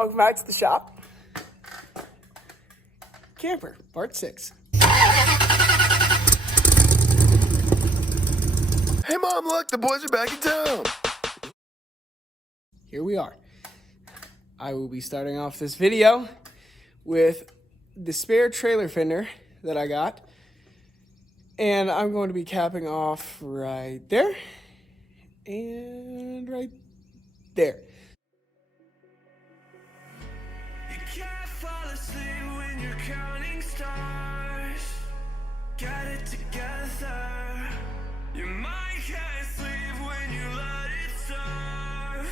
Welcome back to the shop. Camper, part 6. Hey Mom, look, the boys are back in town. Here we are. I will be starting off this video with the spare trailer fender that I got. And I'm going to be capping off right there and right there. You can't fall asleep when you're counting stars. Get it together. Your mind can't sleep when you let it serve.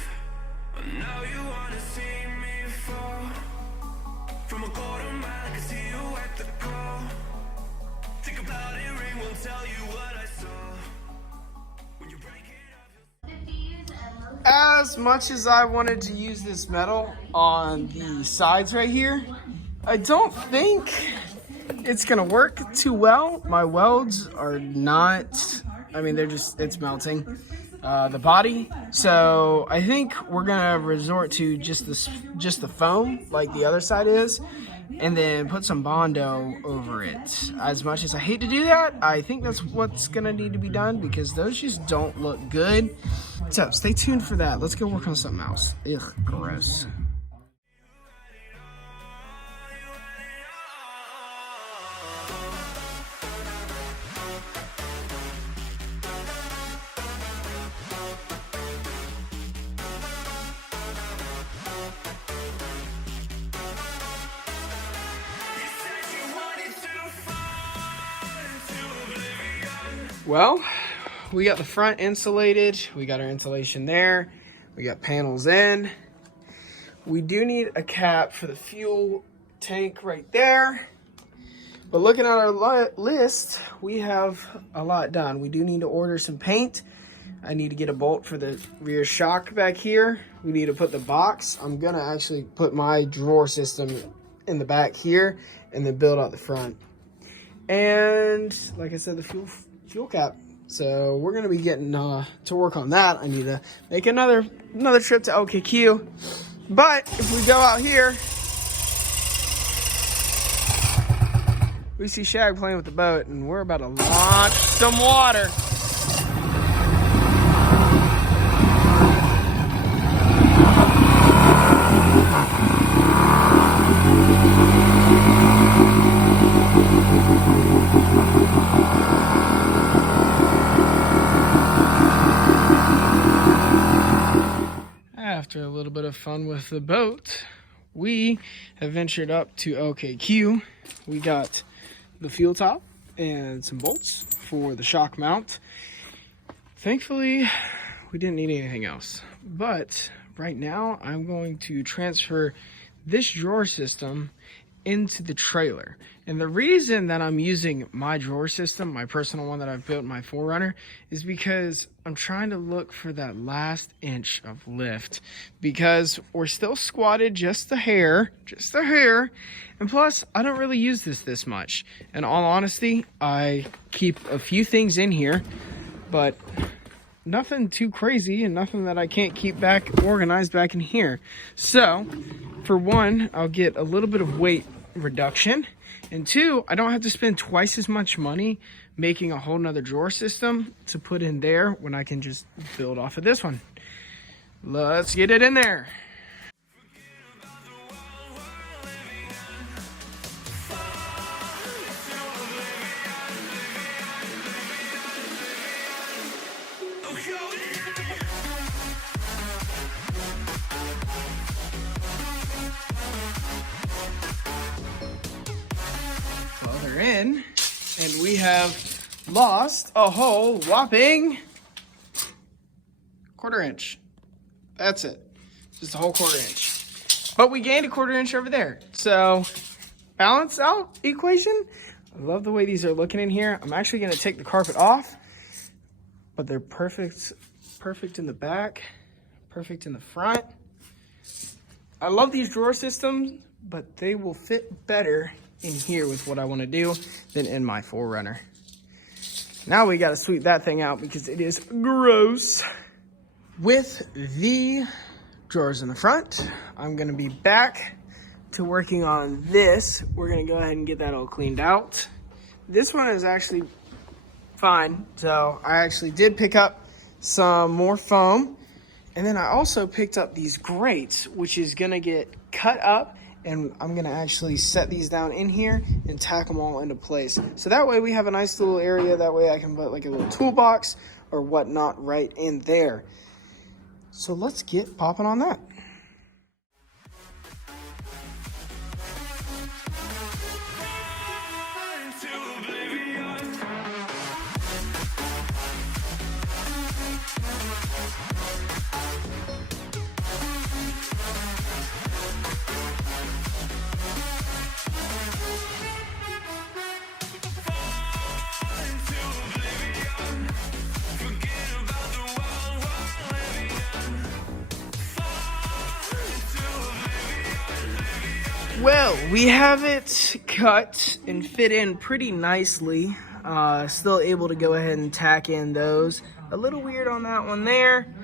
Now you wanna see me fall. From a quarter mile, I can see you at the call. Think about it, ring won't tell you what I saw. When you break it up. As much as I wanted to use this metal on the sides right here, I don't think it's gonna work too well. My welds are not, I mean, it's melting. The body, so I think we're gonna resort to just the foam like the other side is, and then put some bondo over it. As much as I hate to do that, I think that's what's gonna need to be done because those just don't look good. So stay tuned for that. Let's go work on something else. Ugh, gross. Well, we got the front insulated. We got our insulation there. We got panels in. We do need a cap for the fuel tank right there. But looking at our list, we have a lot done. We do need to order some paint. I need to get a bolt for the rear shock back here. We need to put the box. I'm gonna actually put my drawer system in the back here and then build out the front. And like I said, the fuel cap. So we're gonna be getting to work on that. I need to make another trip to OKQ. But if we go out here, we see Shag playing with the boat, and we're about to launch some water. After a little bit of fun with the boat, we have ventured up to OKQ. We got the fuel top and some bolts for the shock mount. Thankfully, we didn't need anything else. But right now, I'm going to transfer this drawer system into the trailer. And the reason that I'm using my drawer system, my personal one that I've built in my 4Runner, is because I'm trying to look for that last inch of lift, because we're still squatted just a hair, and plus I don't really use this much. In all honesty, I keep a few things in here, but nothing too crazy and nothing that I can't keep back organized back in here. So for one, I'll get a little bit of weight reduction, and two, I don't have to spend twice as much money making a whole nother drawer system to put in there when I can just build off of this one. Let's get it in there. Well, they're in, and we have lost a whole whopping 1/4 inch. That's it. Just a whole 1/4 inch. But we gained a 1/4 inch over there. So, balance out equation. I love the way these are looking in here. I'm actually going to take the carpet off, but they're perfect in the back, perfect in the front. I love these drawer systems, but they will fit better in here with what I want to do than in my 4Runner. Now we got to sweep that thing out because it is gross. With the drawers in the front. I'm gonna be back to working on this. We're gonna go ahead and get that all cleaned out. This one is actually fine. So I actually did pick up some more foam. And then I also picked up these grates, which is gonna get cut up, and I'm gonna actually set these down in here and tack them all into place. So that way we have a nice little area. That way I can put like a little toolbox or whatnot right in there. So let's get popping on that. Well, we have it cut and fit in pretty nicely. Still able to go ahead and tack in those. A little weird on that one there,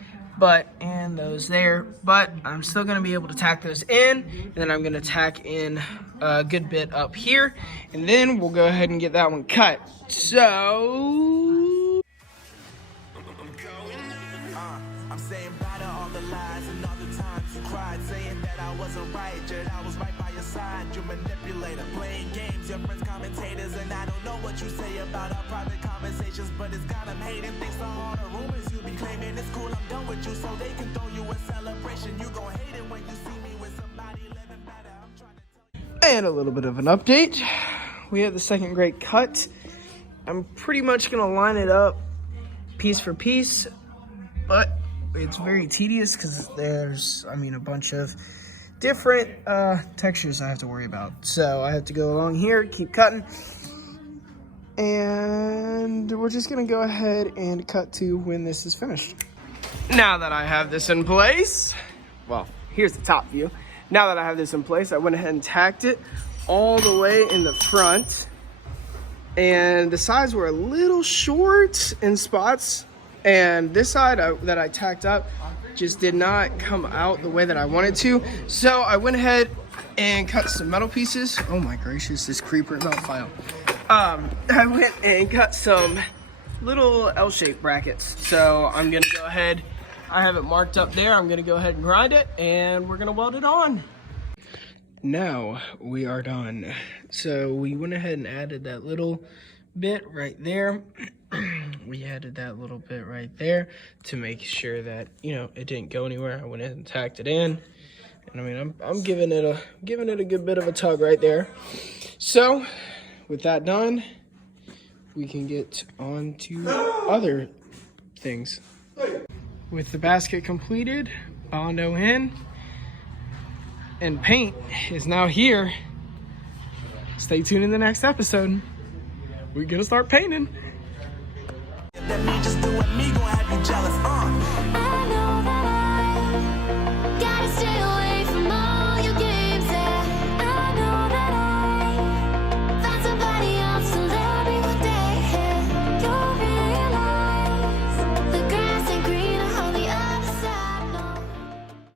and those there. But I'm still gonna be able to tack those in. And then I'm gonna tack in a good bit up here. And then we'll go ahead and get that one cut. So... I'm saying bye to all the lies and all the times you cried, saying that I wasn't right, yet I was right by your side. You manipulator, playing games, your friends commentators, and I don't know what you say about our private conversations, but it's got them hating. Thanks to all the rumors you be claiming, it's cool, I'm done with you, so they can throw you a celebration. You gon' hate it when you see me with somebody living better. I'm trying to tell you. And a little bit of an update. We have the second grate cut. I'm pretty much gonna line it up piece for piece, but it's very tedious because there's, a bunch of different textures I have to worry about. So I have to go along here, keep cutting, and we're just gonna go ahead and cut to when this is finished. Now that I have this in place, well, here's the top view. Now that I have this in place, I went ahead and tacked it all the way in the front, and the sides were a little short in spots. And this side that I tacked up just did not come out the way that I wanted to. So I went ahead and cut some metal pieces. Oh my gracious, this creeper is on fire. I went and cut some little L-shaped brackets. So I'm gonna go ahead, I have it marked up there. I'm gonna go ahead and grind it and we're gonna weld it on. Now we are done. So we went ahead and added that little bit right there. We added that little bit right there to make sure that, it didn't go anywhere. I went ahead and tacked it in. And I'm giving it a good bit of a tug right there. So with that done, we can get on to other things. With the basket completed, bondo in, and paint is now here. Stay tuned in the next episode. We're gonna start painting. That me just doing me gon' have you jealous,